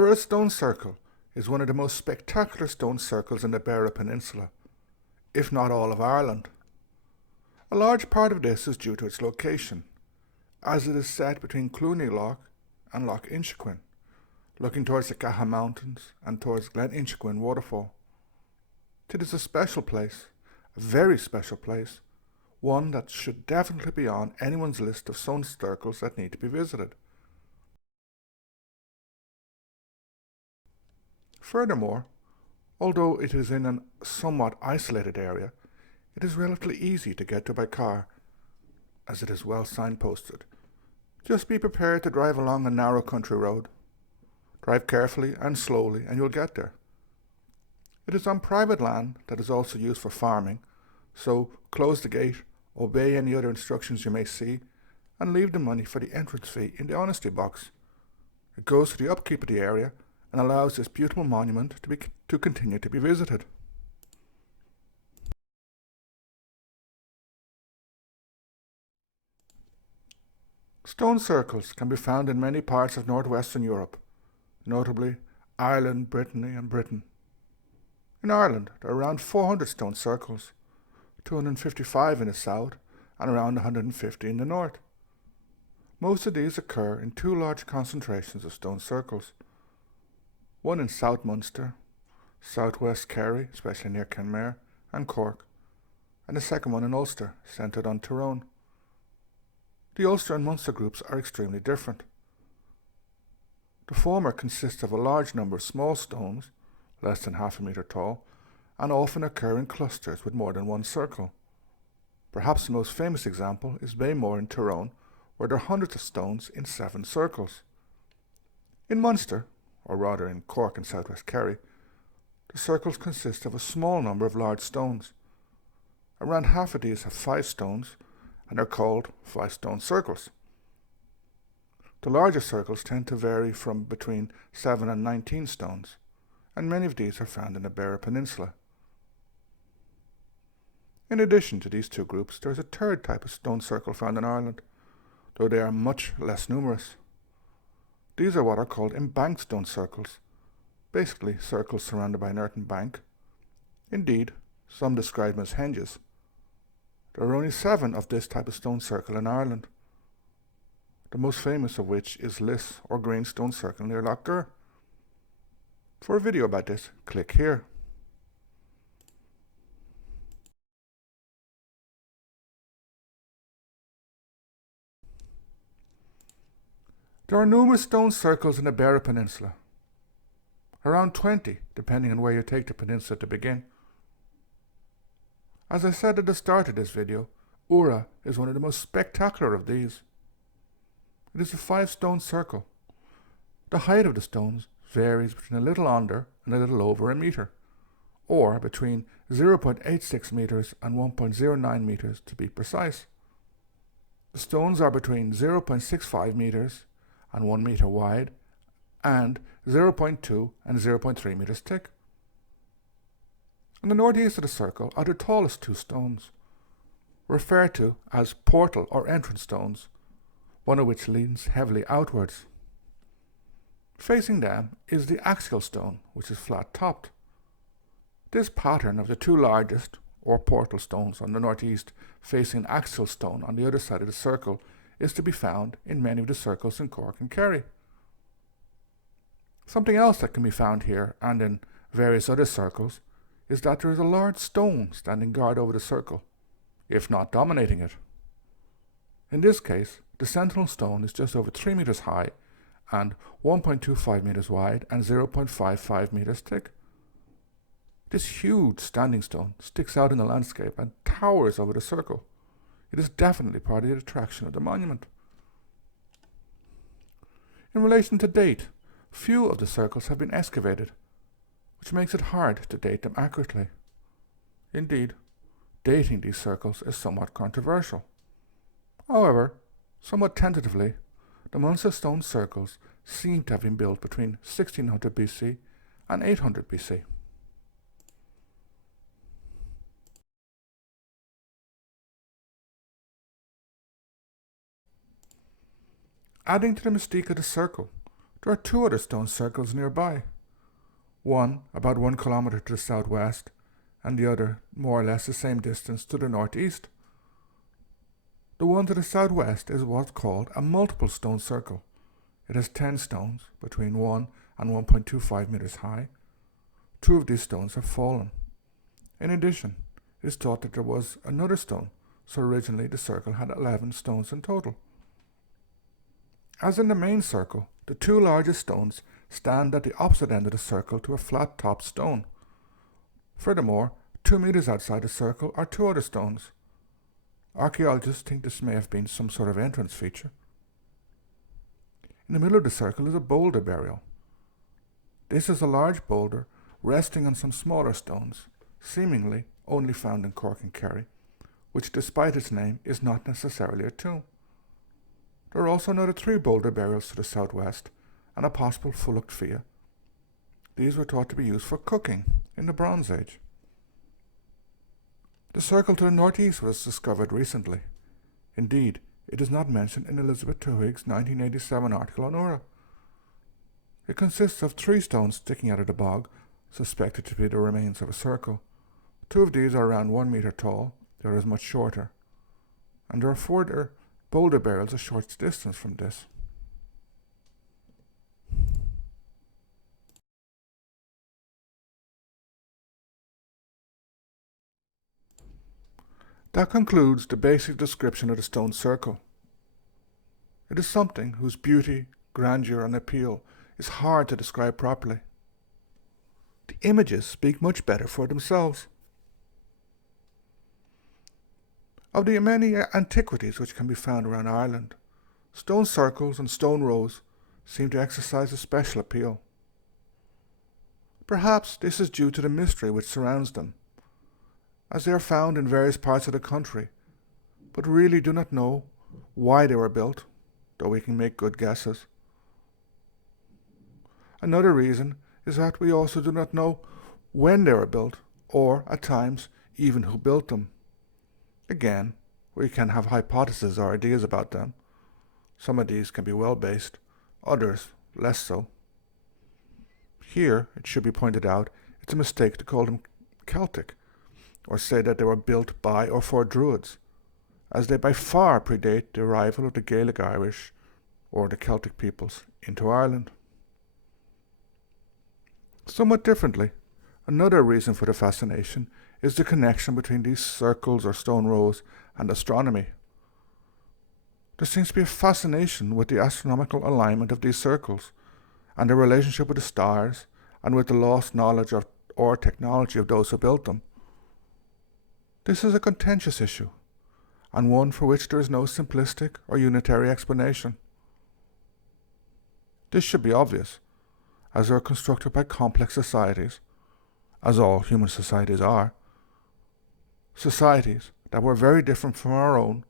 Uragh Stone Circle is one of the most spectacular stone circles in the Beara Peninsula, if not all of Ireland. A large part of this is due to its location, as it is set between Cloonee Lough and Lough Inchiquin, looking towards the Caha mountains and towards Gleninchaquin Waterfall. It is a special place, a very special place, one that should definitely be on anyone's list of stone circles that need to be visited. Furthermore, although it is in a somewhat isolated area, it is relatively easy to get to by car, as it is well signposted. Just be prepared to drive along a narrow country road. Drive carefully and slowly and you'll get there. It is on private land that is also used for farming, so close the gate, obey any other instructions you may see, and leave the money for the entrance fee in the honesty box. It goes to the upkeep of the area and allows this beautiful monument to continue to be visited. Stone circles can be found in many parts of northwestern Europe, notably Ireland, Brittany and Britain. In Ireland, there are around 400 stone circles, 255 in the south and around 150 in the north. Most of these occur in two large concentrations of stone circles, one in South Munster, southwest Kerry, especially near Kenmare, and Cork, and the second one in Ulster, centred on Tyrone. The Ulster and Munster groups are extremely different. The former consists of a large number of small stones, less than half a metre tall, and often occur in clusters with more than one circle. Perhaps the most famous example is Baymore in Tyrone, where there are hundreds of stones in 7 circles. In Munster, or rather in Cork and southwest Kerry, the circles consist of a small number of large stones. Around half of these have 5 stones, and are called 5-stone circles. The larger circles tend to vary from between 7 and 19 stones, and many of these are found in the Beara Peninsula. In addition to these two groups, there is a third type of stone circle found in Ireland, though they are much less numerous. These are what are called embanked stone circles, basically circles surrounded by an earthen bank. Indeed, some describe them as henges. There are only 7 of this type of stone circle in Ireland, the most famous of which is Lough or Green Stone Circle near Lough. For a video about this, click here. There are numerous stone circles in the Beara Peninsula, around 20 depending on where you take the peninsula to begin. As I said at the start of this video, Uragh is one of the most spectacular of these. It is a 5-stone circle. The height of the stones varies between a little under and a little over a metre, or between 0.86 metres and 1.09 metres to be precise. The stones are between 0.65 metres and 1 metre wide and 0.2 and 0.3 metres thick. On the northeast of the circle are the tallest 2 stones, referred to as portal or entrance stones, one of which leans heavily outwards. Facing them is the axial stone, which is flat-topped. This pattern of the 2 largest, or portal stones on the northeast facing an axial stone on the other side of the circle is to be found in many of the circles in Cork and Kerry. Something else that can be found here and in various other circles is that there is a large stone standing guard over the circle, if not dominating it. In this case, the sentinel stone is just over 3 metres high and 1.25 metres wide and 0.55 metres thick. This huge standing stone sticks out in the landscape and towers over the circle. It is definitely part of the attraction of the monument. In relation to date, few of the circles have been excavated, which makes it hard to date them accurately. Indeed, dating these circles is somewhat controversial. However, somewhat tentatively, the Munster stone circles seem to have been built between 1600 BC and 800 BC. Adding to the mystique of the circle, There are two other stone circles nearby, one about 1 kilometre to the southwest, and the other more or less the same distance to the northeast. The one to the southwest is what's called a multiple stone circle. It has 10 stones, between 1 and 1.25 meters high. 2 of these stones have fallen. In addition, it is thought that there was another stone, so originally the circle had 11 stones in total. As in the main circle, the 2 largest stones stand at the opposite end of the circle to a flat-topped stone. Furthermore, 2 meters outside the circle are 2 other stones. Archaeologists think this may have been some sort of entrance feature. In the middle of the circle is a boulder burial. This is a large boulder resting on some smaller stones, seemingly only found in Cork and Kerry, which despite its name is not necessarily a tomb. There are also another 3 boulder burials to the southwest and a possible Fullocht Fia. These were thought to be used for cooking in the Bronze Age. The circle to the northeast was discovered recently. Indeed, it is not mentioned in Elizabeth Tuhig's 1987 article on Uragh. It consists of 3 stones sticking out of the bog, suspected to be the remains of a circle. 2 of these are around 1 metre tall, the other is much shorter, and there are 4 boulder burials a short distance from this. That concludes the basic description of the stone circle. It is something whose beauty, grandeur and appeal is hard to describe properly. The images speak much better for themselves. Of the many antiquities which can be found around Ireland, stone circles and stone rows seem to exercise a special appeal. Perhaps this is due to the mystery which surrounds them, as they are found in various parts of the country, but really do not know why they were built, though we can make good guesses. Another reason is that we also do not know when they were built, or, at times, even who built them. Again, we can have hypotheses or ideas about them. Some of these can be well-based, others less so. Here, it should be pointed out, it's a mistake to call them Celtic, or say that they were built by or for Druids, as they by far predate the arrival of the Gaelic Irish, or the Celtic peoples, into Ireland. Somewhat differently, another reason for the fascination is the connection between these circles or stone rows and astronomy. There seems to be a fascination with the astronomical alignment of these circles, and their relationship with the stars, and with the lost knowledge of or technology of those who built them. This is a contentious issue, and one for which there is no simplistic or unitary explanation. This should be obvious, as they are constructed by complex societies, as all human societies are. Societies that were very different from our own,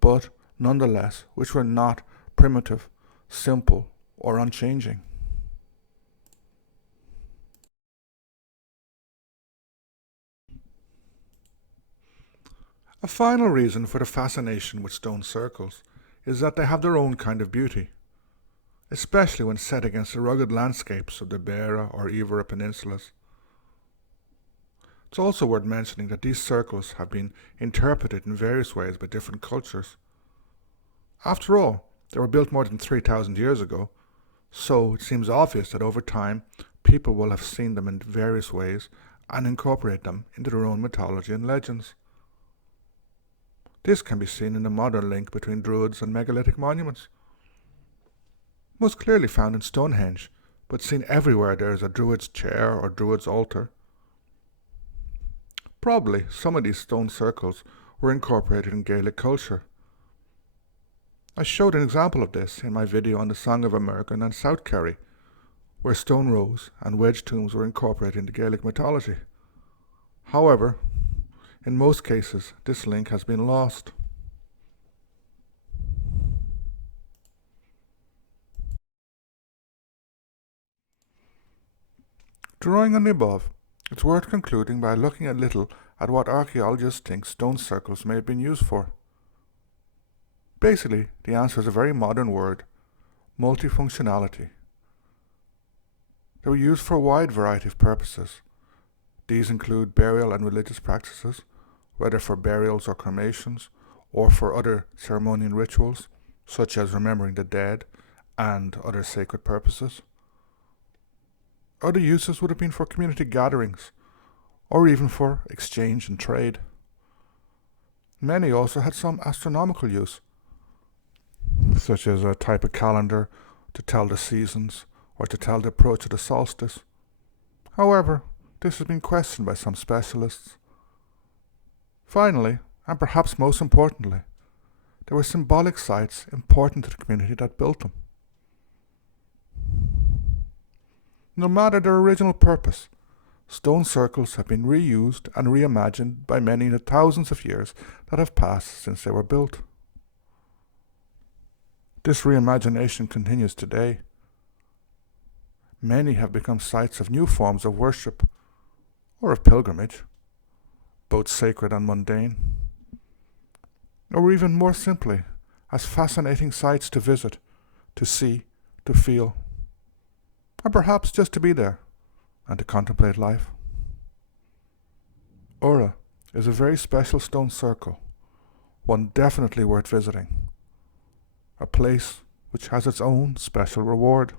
but nonetheless which were not primitive, simple, or unchanging. A final reason for the fascination with stone circles is that they have their own kind of beauty, especially when set against the rugged landscapes of the Beara or Beara peninsulas. It's also worth mentioning that these circles have been interpreted in various ways by different cultures. After all, they were built more than 3,000 years ago, so it seems obvious that over time people will have seen them in various ways and incorporate them into their own mythology and legends. This can be seen in the modern link between Druids and megalithic monuments. Most clearly found in Stonehenge, but seen everywhere there is a Druid's chair or Druid's altar. Probably some of these stone circles were incorporated in Gaelic culture. I showed an example of this in my video on the Song of American and South Kerry, where stone rows and wedge tombs were incorporated into Gaelic mythology. However, in most cases, this link has been lost. Drawing on the above, it's worth concluding by looking a little at what archaeologists think stone circles may have been used for. Basically, the answer is a very modern word: multifunctionality. They were used for a wide variety of purposes. These include burial and religious practices, whether for burials or cremations, or for other ceremonial rituals, such as remembering the dead and other sacred purposes. Other uses would have been for community gatherings, or even for exchange and trade. Many also had some astronomical use, such as a type of calendar to tell the seasons or to tell the approach of the solstice. However, this has been questioned by some specialists. Finally, and perhaps most importantly, there were symbolic sites important to the community that built them. No matter their original purpose, stone circles have been reused and reimagined by many in the thousands of years that have passed since they were built. This reimagination continues today. Many have become sites of new forms of worship or of pilgrimage, both sacred and mundane, or even more simply, as fascinating sites to visit, to see, to feel, and perhaps just to be there and to contemplate life. Uragh is a very special stone circle, one definitely worth visiting, a place which has its own special reward.